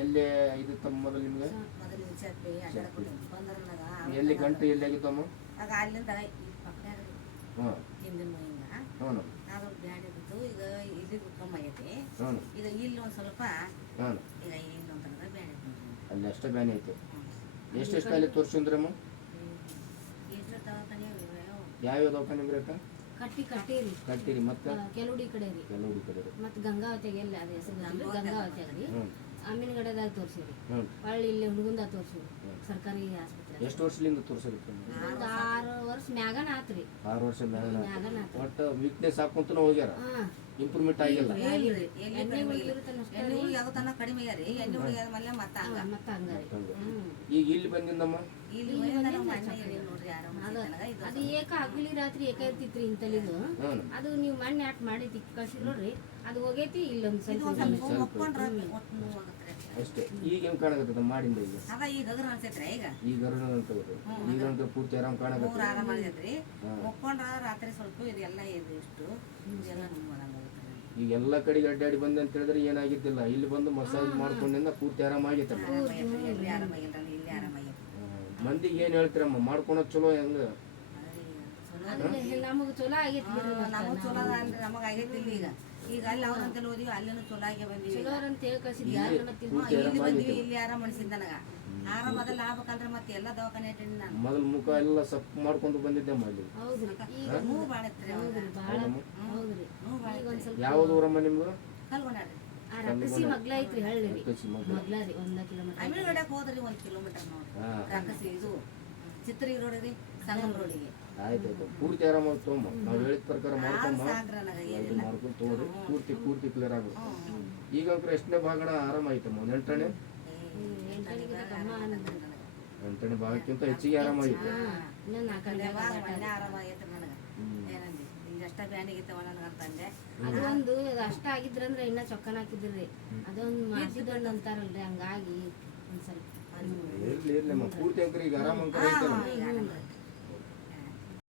ಎಲ್ಲಿ ಇದು ತಮ್ಮ ಮೊದಲು ನಿಮ್ಗೆ ಮೊದಲು ವಿಚಾರ ಬಂದ್ರ ಎಲ್ಲಿ ಗಂಟು ಎಲ್ಲಿ ಆಗಿತ್ತಮ್ಮ? ಆಗ ಅಲ್ಲಿಂದ ಈ ಪಕ್ಕದಾಗ ಹಿಂದಿನ ಹಿಂಗ ಅದು ಬ್ಯಾಡಿದ್ದು ಈಗ ಇಲ್ಲಿ ಕಮ್ಮಿ ಆಗೈತಿ. ಈಗ ಇಲ್ಲಿ ಒಂದ್ ಸ್ವಲ್ಪ ಈಗ ಇಲ್ಲಿ ಒಂಥರದ ಬ್ಯಾಡ ಅಲ್ಲಿ ಅಷ್ಟೇ ಬ್ಯಾನಿ ಐತೆ. ಎಷ್ಟೆಷ್ಟು ಅಲ್ಲಿ ತೋರ್ಸಿದ್ರಮ್ಮ? ಯಾವ್ಯಾವ ದವಾಖಾನೆ ನಿಮ್ರಕ್ಕ? ಕಟ್ಟಿರಿ ಮತ್ತೆ ಕೆಲುಡಿ ಕಡೆ ರೀ, ಮತ್ತೆ ಗಂಗಾವತಿಗೆ ಎಲ್ಲ ಅದೇ ಹೆಸರು ಗಂಗಾವತಿ ಆಗ್ರಿ, ಅಮ್ಮಿನಗಡೆದಾಗ ತೋರ್ಸಿರಿ, ಹೊಳ್ಳಿ ಇಲ್ಲಿ ಹುಡುಗುಂದ ತೋರ್ಸಿರಿ ಸರ್ಕಾರಿ ಆಸ್ಪತ್ರೆ. ಎಷ್ಟು ವರ್ಷದಿಂದ ತೋರ್ಸಲಿಕ್ಕೆ? ಒಂದು 6 ವರ್ಷ ಮ್ಯಾಗನ ಆತ್ರಿ. 6 ವರ್ಷ ಮ್ಯಾಗನ ಒಟ್ಟು ವೀಕ್ನೆಸ್ ಹಾಕೊಂತನ ಹೋಗ್ಯಾರ, ಇಂಪ್ರೂವ್ಮೆಂಟ್ ಆಗಿಲ್ಲ. ಈಗ ಇಲ್ಲಿ ಬಂದಿಂದಮ್ಮ ಅದು ಏಕ ಹಗಲಿ ರಾತ್ರಿ ಏಕ ಇರ್ತಿತ್ರಿ ಇಂತಲಿದು. ಅದು ನೀವು ಮಣ್ಣೆ ಆಟ್ ಮಾಡಿ ತಿಕ್ ಕಳ್ಸಿ ನೋಡ್ರಿ, ಅದು ಹೋಗೈತಿ. ಇಲ್ಲೊಂದ್ ಸ್ವಲ್ಪ ಅಷ್ಟೇ. ಈಗ ಹೆಂಗ್ ಕಾಣಕತ್ತದ ಮಾಡಿಂದ? ಈಗ ಈಗ ಈಗ ಪೂರ್ತಿ ಆರಾಮ್ ಕಾಣಕತ್ತ. ರಾತ್ರಿ ಸ್ವಲ್ಪ ಇದೆಲ್ಲ ಇದು ಇಷ್ಟು ಈಗ ಎಲ್ಲ ಕಡೆಗೆ ಅಡ್ಡಾಡಿ ಬಂದೆ ಅಂತ ಹೇಳಿದ್ರೆ ಏನಾಗಿದ್ದಿಲ್ಲ. ಇಲ್ಲಿ ಬಂದು ಮಸಾಜ್ ಮಾಡ್ಕೊಂಡಿಂದ ಪೂರ್ತಿ ಆರಾಮಾಗಿತ್ತಲ್ಲ. ಮಂದಿಗೆ ಏನ್ ಹೇಳ್ತೀರಮ್ಮ? ಮಾಡ್ಕೊಳೋದ್ ಚಲೋ ಹೆಂಗ? ನಮಗ್ ಚಲೋ ಆಗೈತಿ, ನಮಗ್ ಚಲೋ ಅಂದ್ರೆ ನಮಗ್ ಆಗೈತಿ. ಈಗ ಅಲ್ಲಿ ಅವ್ರಂತ ಓದಿವಿ, ಅಲ್ಲಿನೂ ಚಲೋ ಆಗಿ ಬಂದಿವಿ. ಚಲೋ ಅಂತ ಹೇಳಿ ಕಳ್ಸಿದ್ವಿ. ಇಲ್ಲಿ ಬಂದಿವಿ, ಇಲ್ಲಿ ಆರಾಮ್ ಅನ್ಸಿದ್ ನನಗ. ಆರಾಮ್ ಮೊದಲು ಆಗ್ಬೇಕಂದ್ರೆ ಮತ್ತೆ ಎಲ್ಲ ದವಾಖಾನೆ ನಾನು ಮೊದಲು ಮುಖ ಎಲ್ಲ ಸಪ್ ಮಾಡ್ಕೊಂಡು ಬಂದಿದ್ದೆಮ್ಮ ಇಲ್ಲಿ. ನೋವು ಭಾಳ ಇತ್ತು. ಯಾವ್ದು ಊರಮ್ಮ ನಿಮ್ದು? ಕಲ್ಗೊಂಡಾಡ್ರಿ. ರಕ್ಕಸಿ ಮಗ್ಲ ಐತ್ರಿ, ಹಳ್ಳಿ ಮಗ್ಲ ರೀ. 1 ಕಿಲೋಮೀಟರ್ ಅಮೀನ್ಗಡಕ್ಕೆ ಹೋದ್ರಿ 1 ಕಿಲೋಮೀಟರ್ ನೋಡ್ರಿ. ರಕ್ಕಸಿ ಇದು ಚಿತ್ರಿ ರೋಡ್ ರೀ, ಸಂಗಮ್ ರೋಡಿಗೆ. ಆಯ್ತಾಯ್ತು, ಪೂರ್ತಿ ಆರಾಮಾಗಿ ತಗೊಂಬ. ನಾವ್ ಹೇಳಿದ ಪ್ರಕಾರ ಮಾಡ್ಕೊಂಡು ತಗೋರಿ, ಪೂರ್ತಿ ಕ್ಲಿಯರ್ ಆಗುತ್ತೆ. ಈಗ ಎಷ್ಟನೇ ಭಾಗಣ ಆರಾಮಾಯ್ತಮ್ಮ? 8ನೇ ಭಾಗಕ್ಕಿಂತ ಹೆಚ್ಚಿಗೆ ಆರಾಮಾಗಿತ್ತು. ಅದೊಂದು ಅಷ್ಟ ಆಗಿದ್ರಂದ್ರೆ ಇನ್ನ ಚೊಕ್ಕನ ಹಾಕಿದ್ರಿ. ಅದೊಂದು ಮಾಡಿಸಿದೊಂದು ಅಂತಾರಲ್ರಿ, ಹಂಗಾಗಿ ಒಂದ್ ಸ್ವಲ್ಪ ಇರ್ಲಿ ಪೂರ್ತಿ ಅಂಕರ್ ಈಗ ಆರಾಮ ಅಂಕರ್ ಐತಲ್ಲ.